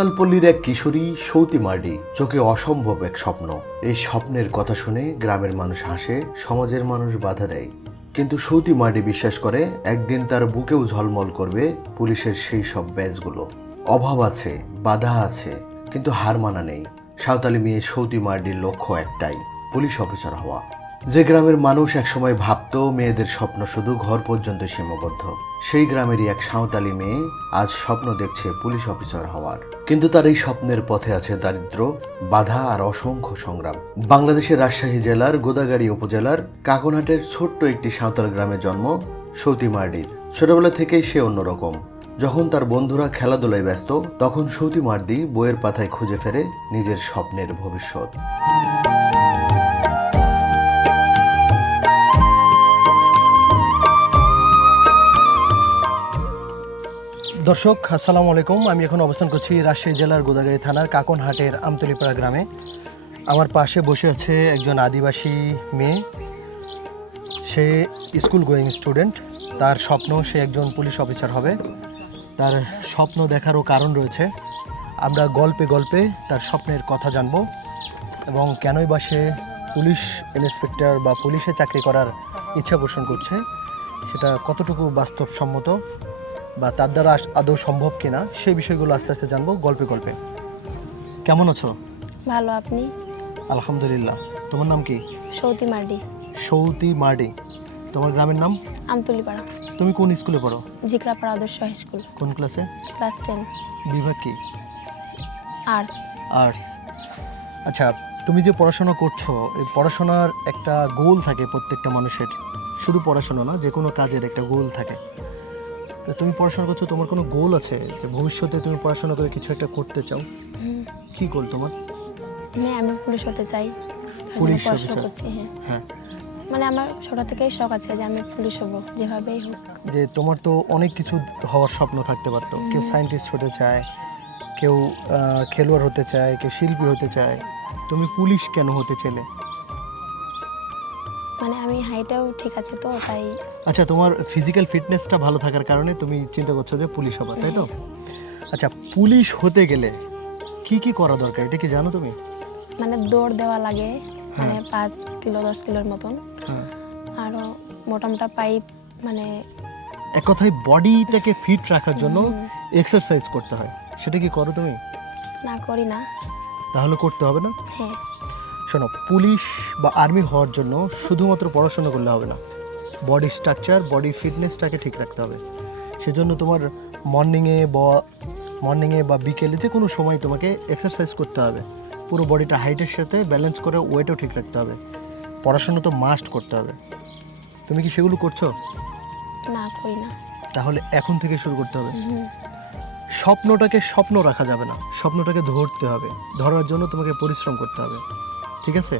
সাঁওতালপল্লীর এক কিশোরী সৌতি মার্ডি, চোখে অসম্ভব এক স্বপ্ন। এই স্বপ্নের কথা শুনে গ্রামের মানুষ হাসে, সমাজের মানুষ বাধা দেয়। কিন্তু সৌতি মার্ডি বিশ্বাস করে একদিন তার বুকেও ঝলমল করবে পুলিশের সেই সব ব্যাজগুলো। অভাব আছে, বাধা আছে, কিন্তু হার মানা নেই। সাঁওতালি মেয়ে সৌতি মার্ডির লক্ষ্য একটাই, পুলিশ অফিসার হওয়া। যে গ্রামের মানুষ একসময় ভাবত মেয়েদের স্বপ্ন শুধু ঘর পর্যন্ত সীমাবদ্ধ, সেই গ্রামেরই এক সাঁওতালি মেয়ে আজ স্বপ্ন দেখছে পুলিশ অফিসার হওয়ার। কিন্তু তার এই স্বপ্নের পথে আছে দারিদ্র্য, বাধা আর অসংখ্য সংগ্রাম। বাংলাদেশের রাজশাহী জেলার গোদাগাড়ী উপজেলার কাকনহাটের ছোট্ট একটি সাঁওতাল গ্রামে জন্ম সৌতি মার্ডির। ছোটবেলা থেকেই সে অন্যরকম। যখন তার বন্ধুরা খেলাধুলায় ব্যস্ত, তখন সৌতি মার্ডি বইয়ের পাতায় খুঁজে ফেরে নিজের স্বপ্নের ভবিষ্যৎ। দর্শক আসসালামু আলাইকুম। আমি এখন অবস্থান করছি রাজশাহী জেলার গোদাগাড়ী থানার কাকনহাটের আমতলীপাড়া গ্রামে। আমার পাশে বসে আছে একজন আদিবাসী মেয়ে। সে স্কুল গোয়িং স্টুডেন্ট। তার স্বপ্ন সে একজন পুলিশ অফিসার হবে। তার স্বপ্ন দেখারও কারণ রয়েছে। আমরা গল্পে গল্পে তার স্বপ্নের কথা জানব এবং কেনই বা সে পুলিশ ইন্সপেক্টর বা পুলিশে চাকরি করার ইচ্ছা পোষণ করছে, সেটা কতটুকু বাস্তবসম্মত বা তার দ্বারা আদৌ সম্ভব কিনা, সেই বিষয়গুলো আস্তে আস্তে জানবো গল্পে গল্পে। কেমন আছো? ভালো, আপনি? আলহামদুলিল্লাহ। তোমার নাম কি? সৌতি মার্ডি। সৌতি মার্ডি। তোমার গ্রামের নাম? আমতলীপাড়া। তুমি কোন স্কুলে পড়ো? ঝিকরাপাড়া আদর্শ হাই স্কুল। কোন ক্লাসে? ক্লাস 10। বিভাগ কি? আর্টস। আর্টস। আচ্ছা, তুমি যে পড়াশোনা করছো, এই পড়াশোনার একটা গোল থাকে প্রত্যেকটা মানুষের। শুধু পড়াশোনা না, যে কোনো কাজের একটা গোল থাকে। তো তুমি পড়াশোনা করছো, তোমার কোনো গোল আছে যে ভবিষ্যতে তুমি পড়াশোনা করে কিছু একটা করতে চাও? কি গোল তোমার? হ্যাঁ, আমি পুলিশ হতে চাই। পুলিশ পড়াশোনা অফিসার? করছি। হ্যাঁ, হ্যাঁ। মানে আমার ছোট থেকেই শখ আছে যে আমি পুলিশ হব, যেভাবেই হোক। যে তোমার তো অনেক কিছু হওয়ার স্বপ্ন থাকতে পারতো। কেউ সায়েন্টিস্ট হতে চায়, কেউ খেলোয়াড় হতে চায়, কেউ শিল্পী হতে চায়। তুমি পুলিশ কেন হতে চাইলে? মানে আমি হাইটাও ঠিক আছে তো, তাই। আচ্ছা, তোমার ফিজিক্যাল ফিটনেসটা ভালো থাকার কারণে তুমি চিন্তা করছো যে পুলিশ হবা, তাই তো? আচ্ছা, পুলিশ হতে গেলে কি কি করা দরকার, এটা কি জানো তুমি? মানে দৌড় দেওয়া লাগে, মানে 5 কিলো 10 কিলোর মতন। হ্যাঁ। আরও মোটা মোটা পাইপ, মানে এক কথায় বডিটাকে ফিট রাখার জন্য এক্সারসাইজ করতে হয়। সেটা কি করো তুমি? না, করি না। তাহলে করতে হবে না? হ্যাঁ। শোনো, পুলিশ বা আর্মি হওয়ার জন্য শুধুমাত্র পড়াশোনা করলে হবে না, বডি স্ট্রাকচার, বডি ফিটনেসটাকে ঠিক রাখতে হবে। সেজন্য তোমার মর্নিংয়ে বা বিকেলে যে কোনো সময় তোমাকে এক্সারসাইজ করতে হবে। পুরো বডিটা হাইটের সাথে ব্যালেন্স করে ওয়েটও ঠিক রাখতে হবে। পড়াশোনা তো মাস্ট করতে হবে। তুমি কি সেগুলো করছো? না, করি না। তাহলে এখন থেকে শুরু করতে হবে। স্বপ্নটাকে স্বপ্ন রাখা যাবে না, স্বপ্নটাকে ধরতে হবে। ধরার জন্য তোমাকে পরিশ্রম করতে হবে, ঠিক আছে?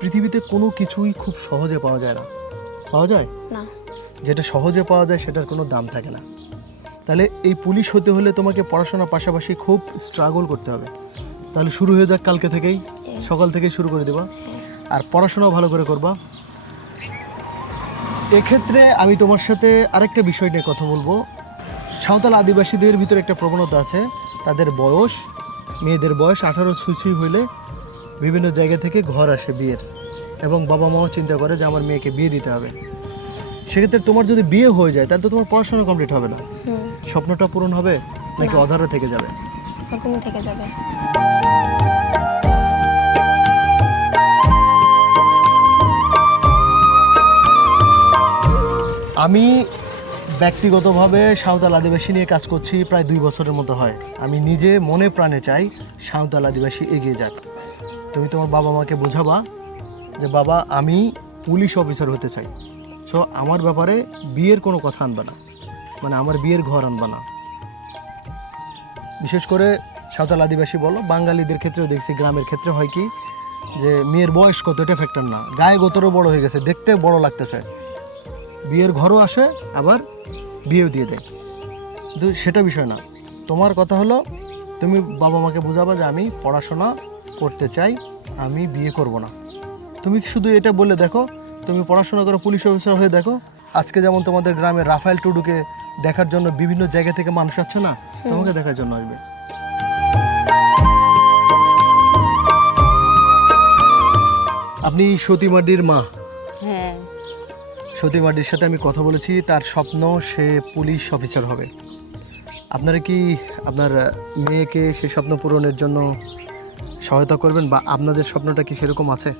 পৃথিবীতে কোনো কিছুই খুব সহজে পাওয়া যায় না। পাওয়া যায় না। যেটা সহজে পাওয়া যায় সেটার কোনো দাম থাকে না। তাহলে এই পুলিশ হতে হলে তোমাকে পড়াশোনার পাশাপাশি খুব স্ট্রাগল করতে হবে। তাহলে শুরু হয়ে যাক কালকে থেকেই, সকাল থেকেই শুরু করে দেবা। আর পড়াশোনাও ভালো করে করবা। এক্ষেত্রে আমি তোমার সাথে আরেকটা বিষয় নিয়ে কথা বলবো। সাঁওতাল আদিবাসীদের ভিতরে একটা প্রবণতা আছে, তাদের বয়স, মেয়েদের বয়স 18 ছুঁই হইলে বিভিন্ন জায়গা থেকে ঘর আসে বিয়ের, এবং বাবা মাও চিন্তা করে যে আমার মেয়েকে বিয়ে দিতে হবে। সেক্ষেত্রে তোমার যদি বিয়ে হয়ে যায় তাহলে তো তোমার পড়াশোনা কমপ্লিট হবে না। স্বপ্নটা পূরণ হবে নাকি অধারা থেকে যাবে? ওরকমই থেকে যাবে। আমি ব্যক্তিগতভাবে সাঁওতাল আদিবাসী নিয়ে কাজ করছি প্রায় 2 বছরের মতো হয়। আমি নিজে মনে প্রাণে চাই সাঁওতাল আদিবাসী এগিয়ে যাক। তুমি তোমার বাবা মাকে বোঝাবা যে বাবা, আমি পুলিশ অফিসার হতে চাই। সো আমার ব্যাপারে বিয়ের কোনো কথা আনবা না, মানে আমার বিয়ের ঘর আনবা না। বিশেষ করে সাঁওতাল আদিবাসী বলো, বাঙালিদের ক্ষেত্রেও দেখছি, গ্রামের ক্ষেত্রে হয় কি যে মেয়ের বয়স কত এটা ফ্যাক্টর না, গায়ে গোতরও বড় হয়ে গেছে, দেখতে বড় লাগতেছে, বিয়ের ঘরও আসে, আবার বিয়েও দিয়ে দেয়। কিন্তু সেটা বিষয় না। তোমার কথা হলো তুমি বাবা মাকে বোঝাবা যে আমি পড়াশোনা করতে চাই, আমি বিয়ে করব না। তুমি শুধু এটা বলে দেখো, তুমি পড়াশোনা করো, পুলিশ অফিসার হয়ে দেখো। আজকে যেমন তোমাদের গ্রামে রাফায়েল টুডুকে দেখার জন্য বিভিন্ন জায়গা থেকে মানুষ আসছে না, তোমাকে দেখার জন্য আসবে। আপনি সতী মার্ডির মা। হ্যাঁ। সতী মার্ডির সাথে আমি কথা বলেছি, তার স্বপ্ন সে পুলিশ অফিসার হবে। আপনারা কি আপনার মেয়েকে সে স্বপ্ন পূরণের জন্য সহায়তা করবেন, বা আপনাদের স্বপ্নটা কি সেরকম আছে?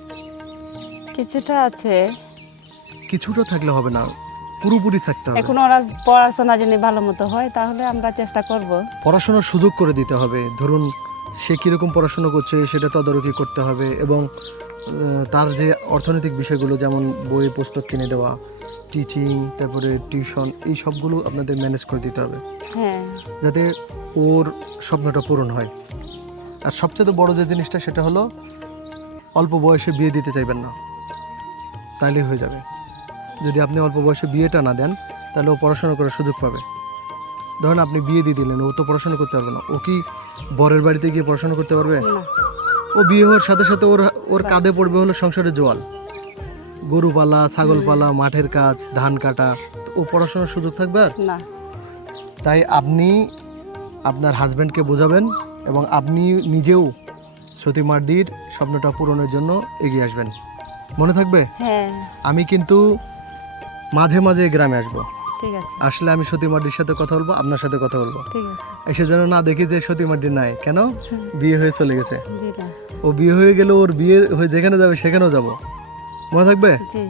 কিছুটা আছে, কিছুটা থাকলে হবে না, পুরোপুরি থাকতে হবে। এখন ওরা পড়াশোনা যদি ভালো মতো হয় তাহলে আমরা চেষ্টা করব। পড়াশোনার সুযোগ করে দিতে হবে। ধরুন সে কীরকম পড়াশোনা করছে সেটা তদারকি করতে হবে, এবং তার যে অর্থনৈতিক বিষয়গুলো, যেমন বই পুস্তক কিনে দেওয়া, টিচিং, তারপরে টিউশন, এই সবগুলো আপনাদের ম্যানেজ করে দিতে হবে, হ্যাঁ। যাতে ওর স্বপ্নটা পূরণ হয়। আর সবচেয়ে বড় যে জিনিসটা সেটা হলো অল্প বয়সে বিয়ে দিতে চাইবেন না, তাইলেই হয়ে যাবে। যদি আপনি অল্প বয়সে বিয়েটা না দেন তাহলে ও পড়াশোনা করার সুযোগ পাবে। ধরুন আপনি বিয়ে দিয়ে দিলেন, ও তো পড়াশোনা করতে পারবে না। ও কি বরের বাড়িতে গিয়ে পড়াশোনা করতে পারবে? না। ও বিয়ে হওয়ার সাথে সাথে ওর কাঁধে পড়বে হলো সংসারের জোয়াল, গরু পালা, ছাগল পালা, মাঠের কাজ, ধান কাটা। ও পড়াশোনার সুযোগ থাকবে আর? না। তাই আপনি আপনার হাজব্যান্ডকে বোঝাবেন, এবং আপনি নিজেও সতী মার্ডির স্বপ্নটা পূরণের জন্য এগিয়ে আসবেন। মনে থাকবে? হ্যাঁ। আমি কিন্তু মাঝে মাঝে গ্রামে আসবো। ঠিক আছে। আসলে আমি সতী মার্ডির সাথে কথা বলবো, আপনার সাথে কথা বলবো। ঠিক আছে। এসে যেন না দেখি যে সতী মার্ডি নাই, কেন বিয়ে হয়ে চলে গেছে। জি না। ও বিয়ে হয়ে গেলে ওর বিয়ে হয়ে যেখানে যাবে সেখানেও যাব। মনে থাকবে? জি।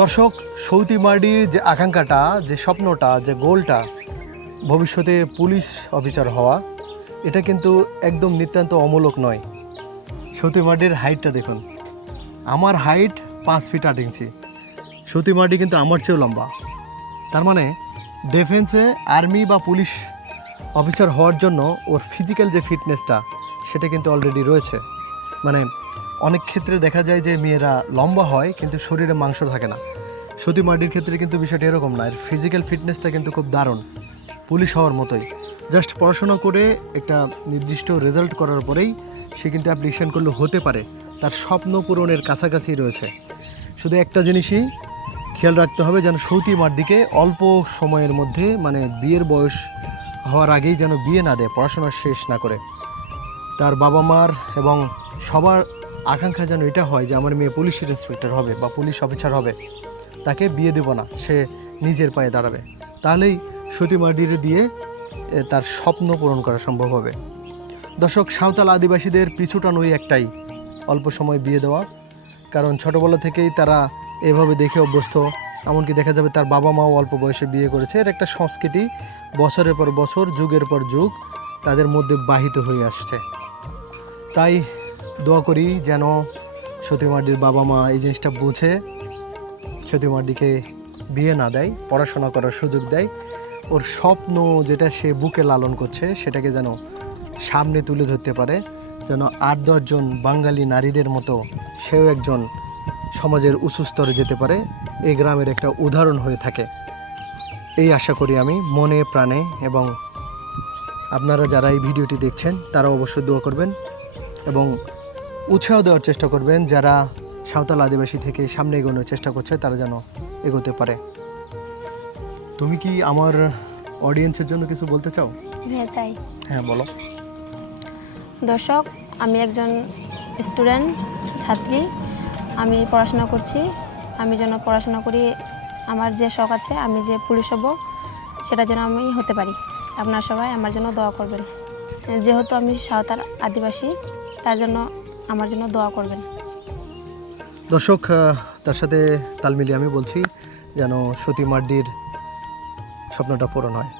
দর্শক, সৌতি মার্ডির যে আকাঙ্ক্ষাটা, যে স্বপ্নটা, যে গোলটা, ভবিষ্যতে পুলিশ অফিসার হওয়া, এটা কিন্তু একদম নিতান্ত অমূলক নয়। সৌতি মার্ডির হাইটটা দেখুন, আমার হাইট 5 ফিট 8 ইঞ্চি। সৌতি মার্ডি কিন্তু আমার চেয়েও লম্বা। তার মানে ডিফেন্সে, আর্মি বা পুলিশ অফিসার হওয়ার জন্য ওর ফিজিক্যাল যে ফিটনেসটা সেটা কিন্তু অলরেডি রয়েছে। মানে অনেক ক্ষেত্রে দেখা যায় যে মেয়েরা লম্বা হয় কিন্তু শরীরে মাংস থাকে না। সতী মার্ডির ক্ষেত্রে কিন্তু বিষয়টা এরকম না। এর ফিজিক্যাল ফিটনেসটা কিন্তু খুব দারুণ, পুলিশ হওয়ার মতোই। জাস্ট পড়াশোনা করে একটা নির্দিষ্ট রেজাল্ট করার পরেই সে কিন্তু অ্যাপ্লিকেশন করলে হতে পারে, তার স্বপ্ন পূরণের কাছাকাছি রয়েছে। শুধু একটা জিনিসই খেয়াল রাখতে হবে, যেন সতী মার্ডিকে অল্প সময়ের মধ্যে, মানে বিয়ের বয়স হওয়ার আগেই যেন বিয়ে না দেয়, পড়াশোনা শেষ না করে। তার বাবা মার এবং সবার আকাঙ্ক্ষা যেন এটা হয় যে আমার মেয়ে পুলিশ ইন্সপেক্টর হবে বা পুলিশ অফিসার হবে, তাকে বিয়ে দেব না, সে নিজের পায়ে দাঁড়াবে। তাহলেই সতী মার্ডিরে দিয়ে তার স্বপ্ন পূরণ করা সম্ভব হবে। দর্শক, সাঁওতাল আদিবাসীদের পিছুটানোই একটাই, অল্প সময় বিয়ে দেওয়া। কারণ ছোটোবেলা থেকেই তারা এভাবে দেখে অভ্যস্ত। এমনকি দেখা যাবে তার বাবা মাও অল্প বয়সে বিয়ে করেছে। এর একটা সংস্কৃতি বছরের পর বছর, যুগের পর যুগ তাদের মধ্যে বাহিত হয়ে আসছে। তাই দোয়া করি যেন সতী মার্ডির বাবা মা এই জিনিসটা বুঝে সতী মার্ডিকে বিয়ে না দেয়, পড়াশোনা করার সুযোগ দেয়। ওর স্বপ্ন যেটা সে বুকে লালন করছে সেটাকে যেন সামনে তুলে ধরতে পারে, যেন 8-10 জন বাঙালি নারীদের মতো সেও একজন সমাজের উঁচু স্তরে যেতে পারে, এই গ্রামের একটা উদাহরণ হয়ে থাকে। এই আশা করি আমি মনে প্রাণে। এবং আপনারা যারা এই ভিডিওটি দেখছেন তারা অবশ্যই দোয়া করবেন এবং উৎসাহ দেওয়ার চেষ্টা করবেন, যারা সাঁওতাল আদিবাসী থেকে সামনে এগোনোর চেষ্টা করছে তারা যেন এগোতে পারে। তুমি কি আমার অডিয়েন্সের জন্য কিছু বলতে চাও? হ্যাঁ, চাই। হ্যাঁ, বলো। দর্শক, আমি একজন স্টুডেন্ট, ছাত্রী। আমি পড়াশোনা করছি। আমি যেন পড়াশোনা করি, আমার যে শখ আছে, আমি যে পুলিশ হব সেটা যেন আমি হতে পারি। আপনারা সবাই আমার জন্য দোয়া করবেন। যেহেতু আমি সাঁওতাল আদিবাসী, তার জন্য আমার জন্য দোয়া করবেন। দর্শক, তার সাথে তাল মিলিয়ে আমি বলছি যেন সতী মার্ডির স্বপ্নটা পূরণ হয়।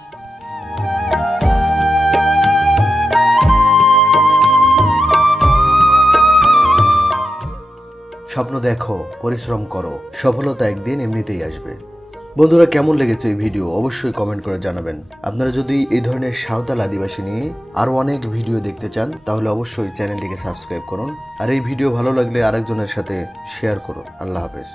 স্বপ্ন দেখো, পরিশ্রম করো, সফলতা একদিন এমনিতেই আসবে। বন্ধুরা, কেমন লেগেছে এই ভিডিও অবশ্যই কমেন্ট করে জানাবেন। আপনারা যদি এই ধরনের সাঁওতাল আদিবাসী নিয়ে আরও অনেক ভিডিও দেখতে চান তাহলে অবশ্যই চ্যানেলটিকে সাবস্ক্রাইব করুন। আর এই ভিডিও ভালো লাগলে আরেকজনের সাথে শেয়ার করুন। আল্লাহ হাফেজ।